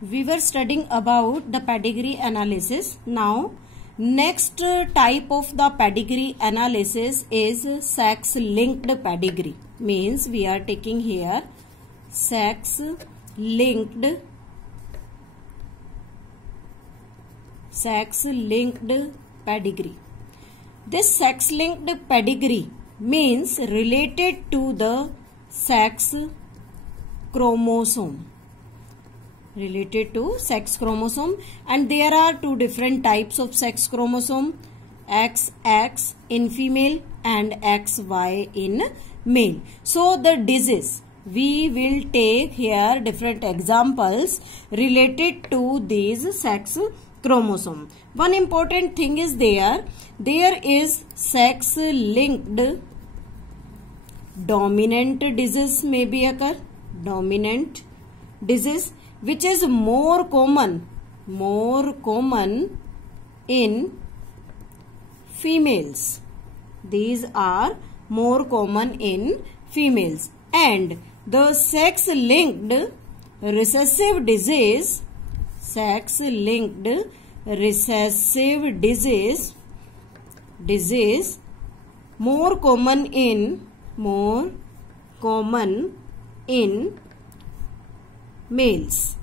we were studying about the pedigree analysis. Now next type of the pedigree analysis is sex linked pedigree. Means we are taking here sex linked pedigree. This sex linked pedigree means related to the sex chromosome. Related to sex chromosome, and there are two different types of sex chromosome, XX in female and XY in male. So the disease, we will take here different examples related to these sex chromosome. One important thing is there is sex linked dominant disease may be occur, dominant disease, which is more common in females. These are more common in females. And the sex linked recessive disease, more common in males.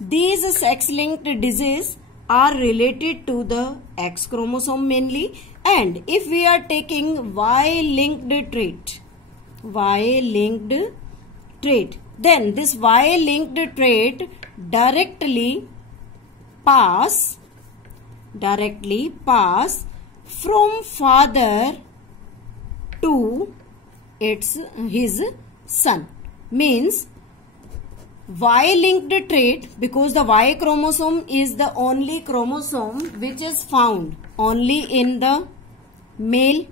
These sex-linked diseases are related to the X chromosome mainly, and if we are taking Y-linked trait, then this Y-linked trait directly pass from father to his son. Means Y-linked trait, because the Y chromosome is the only chromosome which is found only in the male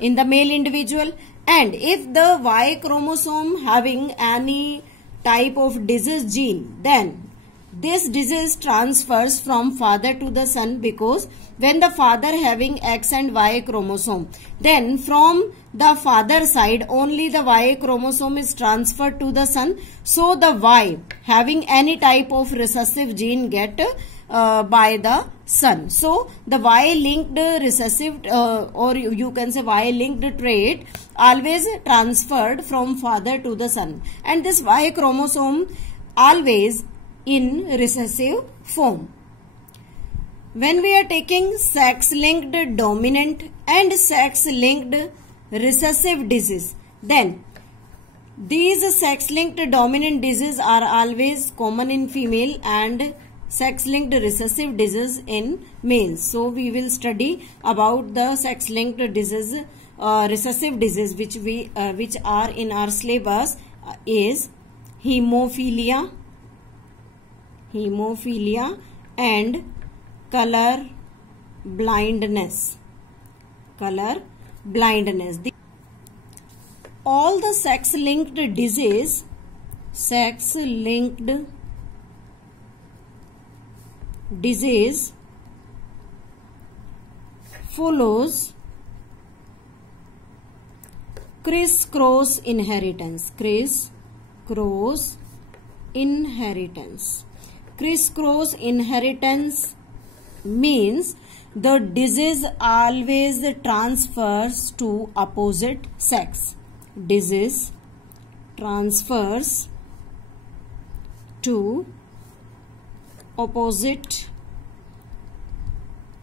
individual, and if the Y chromosome having any type of disease gene, then this disease transfers from father to the son, because when the father having X and Y chromosome, then from the father side only the Y chromosome is transferred to the son. So the Y having any type of recessive gene get by the son. So the Y-linked recessive or you can say Y-linked trait always transferred from father to the son, and this Y chromosome always in recessive form. When we are taking sex-linked dominant and sex-linked recessive disease, then these sex-linked dominant disease are always common in female and sex-linked recessive disease in males. So we will study about the sex-linked disease, recessive disease which are in our syllabus is hemophilia and color blindness. All the sex-linked disease follows criss-cross inheritance. Criss-cross inheritance means the disease always transfers to opposite sex. Disease transfers to opposite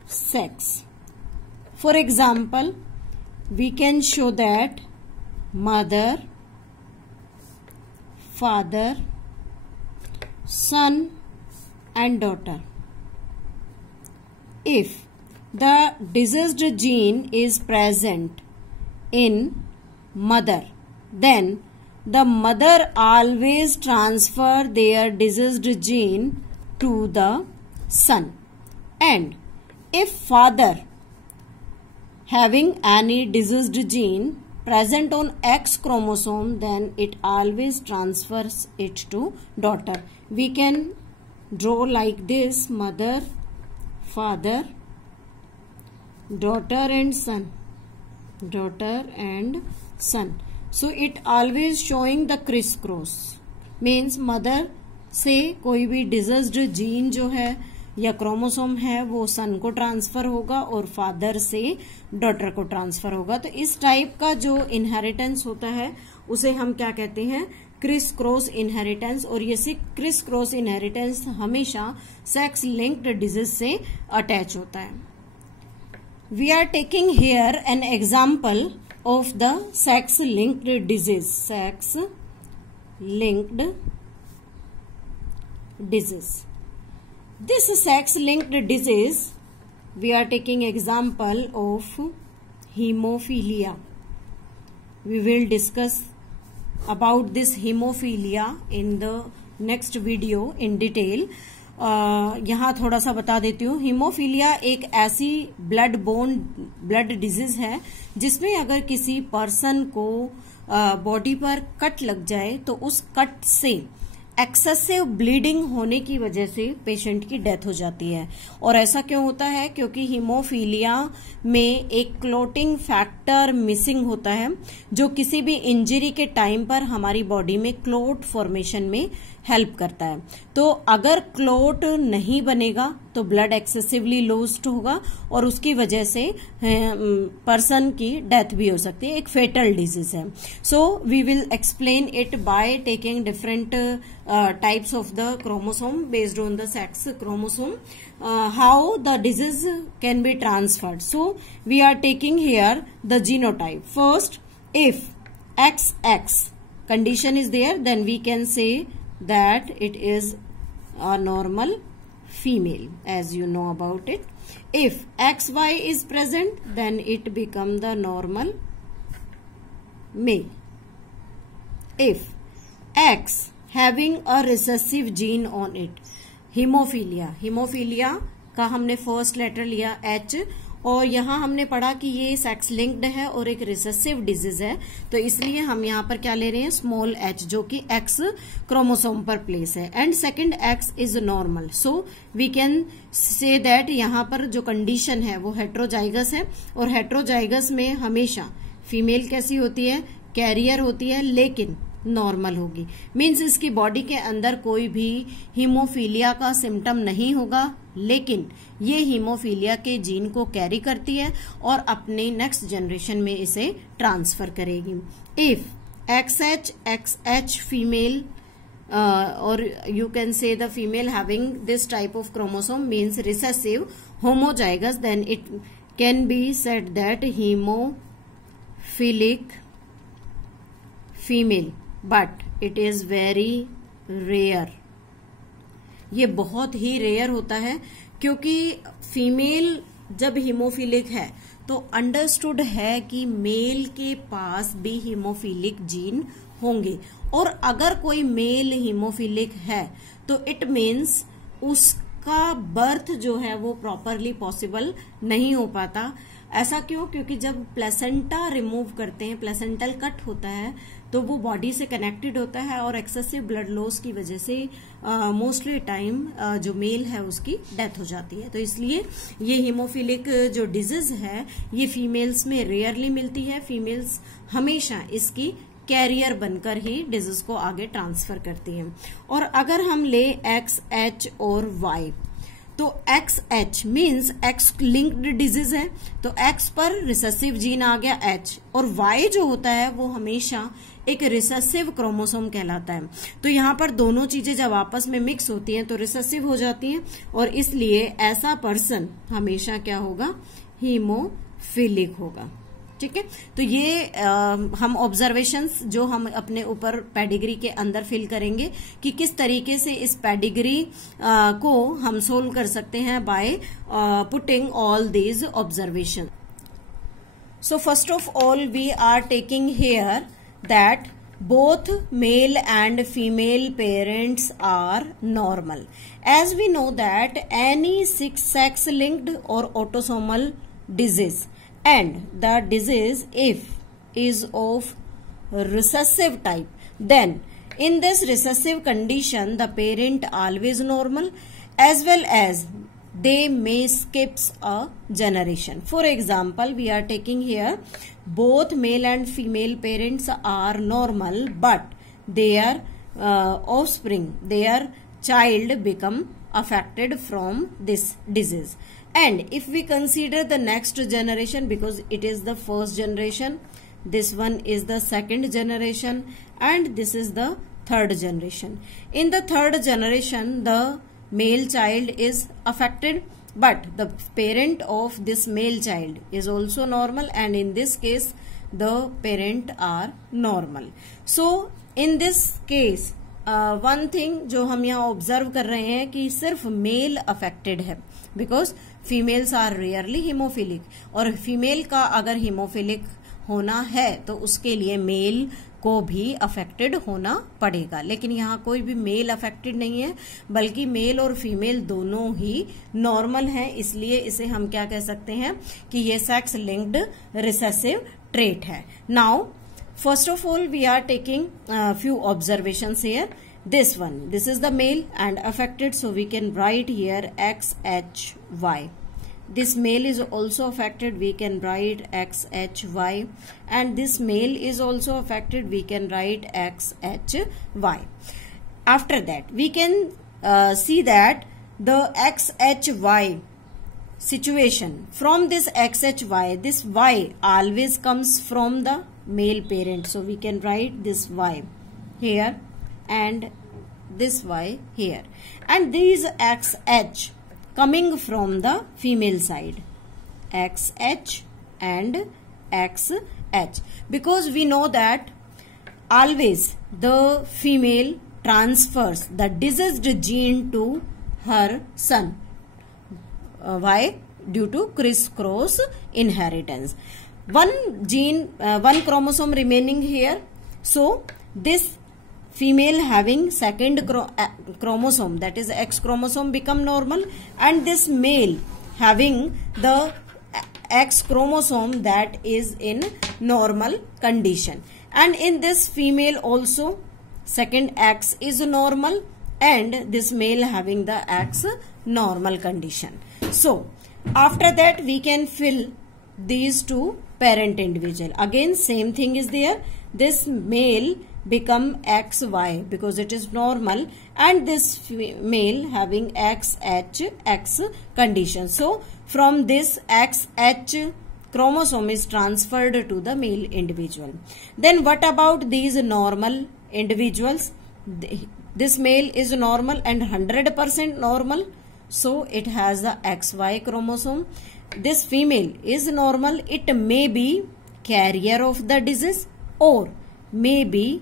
sex. For example, we can show that mother, father, son and daughter. If the diseased gene is present in mother, then the mother always transfer their diseased gene to the son, and if father having any diseased gene present on X chromosome, then it always transfers it to daughter. We can draw like this: mother, father, daughter and son. So it always showing the crisscross. Means mother से कोई भी diseased gene जो है या chromosome है वो सन को transfer होगा और फादर से डॉटर को ट्रांसफर होगा। तो इस टाइप का जो इनहेरिटेंस होता है उसे हम क्या कहते हैं, क्रिस क्रॉस इनहेरिटेंस। और ये क्रिस क्रॉस इनहेरिटेंस हमेशा सेक्स लिंक्ड डिजीज से अटैच होता है। We are taking here an example of the sex linked disease. Sex linked disease, this sex linked disease we are taking example of hemophilia. We will discuss about this hemophilia in the next video in detail. यहाँ थोड़ा सा बता देती हूँ। Haemophilia एक ऐसी blood disease है जिसमें अगर किसी पर्सन को बॉडी पर कट लग जाए तो उस कट से एक्सेसिव ब्लीडिंग होने की वजह से पेशेंट की डेथ हो जाती है। और ऐसा क्यों होता है, क्योंकि हीमोफीलिया में एक क्लोटिंग फैक्टर मिसिंग होता है जो किसी भी इंजरी के टाइम पर हमारी बॉडी में क्लोट फॉर्मेशन में हेल्प करता है। तो अगर क्लोट नहीं बनेगा तो ब्लड एक्सेसिवली लॉस्ट होगा और उसकी वजह से पर्सन की डेथ भी हो सकती है। एक फेटल डिजीज है। So we will explain it by taking different types of the chromosome based on the sex chromosome, how the disease can be transferred. So we are taking here the genotype. First, if XX condition is there, then we can say that it is a normal female, as you know about it. If XY is present, then it become the normal male. If X having a recessive gene on it, haemophilia का हमने first letter लिया H, और यहाँ हमने पढ़ा कि ये sex linked है और एक रिसेसिव डिजीज है, तो इसलिए हम यहाँ पर क्या ले रहे हैं, स्मॉल h, जो कि X क्रोमोसोम पर प्लेस है। And second X is normal. So we can say that यहाँ पर जो कंडीशन है वो हेट्रोजाइगस है, और हेट्रोजाइगस में हमेशा फीमेल कैसी होती है, कैरियर होती है, लेकिन नॉर्मल होगी। मीन्स इसकी बॉडी के अंदर कोई भी हीमोफीलिया का सिम्टम नहीं होगा, लेकिन ये हीमोफीलिया के जीन को कैरी करती है और अपने नेक्स्ट जनरेशन में इसे ट्रांसफर करेगी। इफ XH फीमेल और you can say the female having this type of chromosome means recessive homozygous, then it can be said that hemophilic female, but it is very rare. ये बहुत ही rare होता है, क्योंकि फीमेल जब haemophilic है तो understood है कि मेल के पास भी हीमोफिलिक जीन होंगे, और अगर कोई मेल हीमोफिलिक है तो इट मीन्स उसका बर्थ जो है वो प्रॉपरली पॉसिबल नहीं हो पाता। ऐसा क्यों, क्योंकि जब प्लेसेंटा रिमूव करते हैं, प्लेसेंटल कट होता है, तो वो बॉडी से कनेक्टेड होता है और एक्सेसिव ब्लड लॉस की वजह से मोस्टली टाइम जो मेल है उसकी डेथ हो जाती है। तो इसलिए ये हीमोफिलिक जो डिजीज है ये फीमेल्स में रेयरली मिलती है। फीमेल्स हमेशा इसकी कैरियर बनकर ही डिजीज को आगे ट्रांसफर करती हैं। और अगर हम ले XH और Y, तो XH means X linked disease है, तो X पर रिसेसिव जीन आ गया H, और Y जो होता है वो हमेशा एक रिसेसिव क्रोमोसोम कहलाता है। तो यहाँ पर दोनों चीजें जब आपस में मिक्स होती हैं तो रिसेसिव हो जाती हैं, और इसलिए ऐसा पर्सन हमेशा क्या होगा, हीमोफिलिक होगा। ठीक है, तो ये हम ऑब्जर्वेशंस जो हम अपने ऊपर पेडिग्री के अंदर फिल करेंगे कि किस तरीके से इस पेडिग्री को हम सोल्व कर सकते हैं by putting all these observation. So first of all we are taking here that both male and female parents are normal, as we know that any sex linked or autosomal disease, and the disease if is of recessive type, then in this recessive condition the parent always normal, as well as they may skips a generation. For example, we are taking here both male and female parents are normal, but their offspring, their child become affected from this disease. And if we consider the next generation, because it is the first generation, this one is the second generation, and this is the third generation. In the third generation, the male child is affected, but the parent of this male child is also normal, and in this case the parent are normal. So in this case one thing जो हम यहाँ observe कर रहे हैं कि सिर्फ male affected है, because females are rarely hemophilic, और फीमेल का अगर हीमोफिलिक होना है तो उसके लिए मेल को भी अफेक्टेड होना पड़ेगा, लेकिन यहाँ कोई भी मेल अफेक्टेड नहीं है, बल्कि मेल और फीमेल दोनों ही नॉर्मल हैं, इसलिए इसे हम क्या कह सकते हैं कि ये सेक्स लिंक्ड रिसेसिव ट्रेट है. Now first of all we are taking few observations here. This one, this is the male and affected, so we can write here XHY. This male is also affected, we can write XHY, and this male is also affected, we can write XHY. After that we can see that the XHY situation, from this XHY, this Y always comes from the male parent, so we can write this Y here and this Y here, and these XH coming from the female side, XH and XH, because we know that always the female transfers the diseased gene to her son. Why? Due to criss-cross inheritance. One gene, one chromosome remaining here, so this female having second chromosome, that is X chromosome, become normal, and this male having the X chromosome, that is in normal condition, and in this female also second X is normal, and this male having the X normal condition. So after that we can fill these two parent individual. Again same thing is there, this male become XY because it is normal, and this male having XH X condition. So from this XH chromosome is transferred to the male individual. Then what about these normal individuals? This male is normal and 100% normal, so it has the XY chromosome. This female is normal, it may be carrier of the disease or may be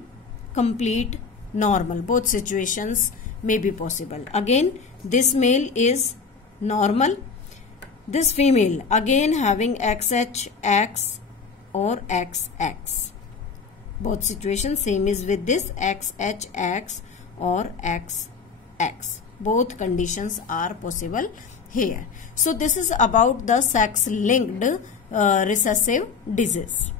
complete normal. Both situations may be possible. Again this male is normal, this female again having XHX or XX. Both situations same is with this XHX or XX. Both conditions are possible here. So this is about the sex linked recessive disease.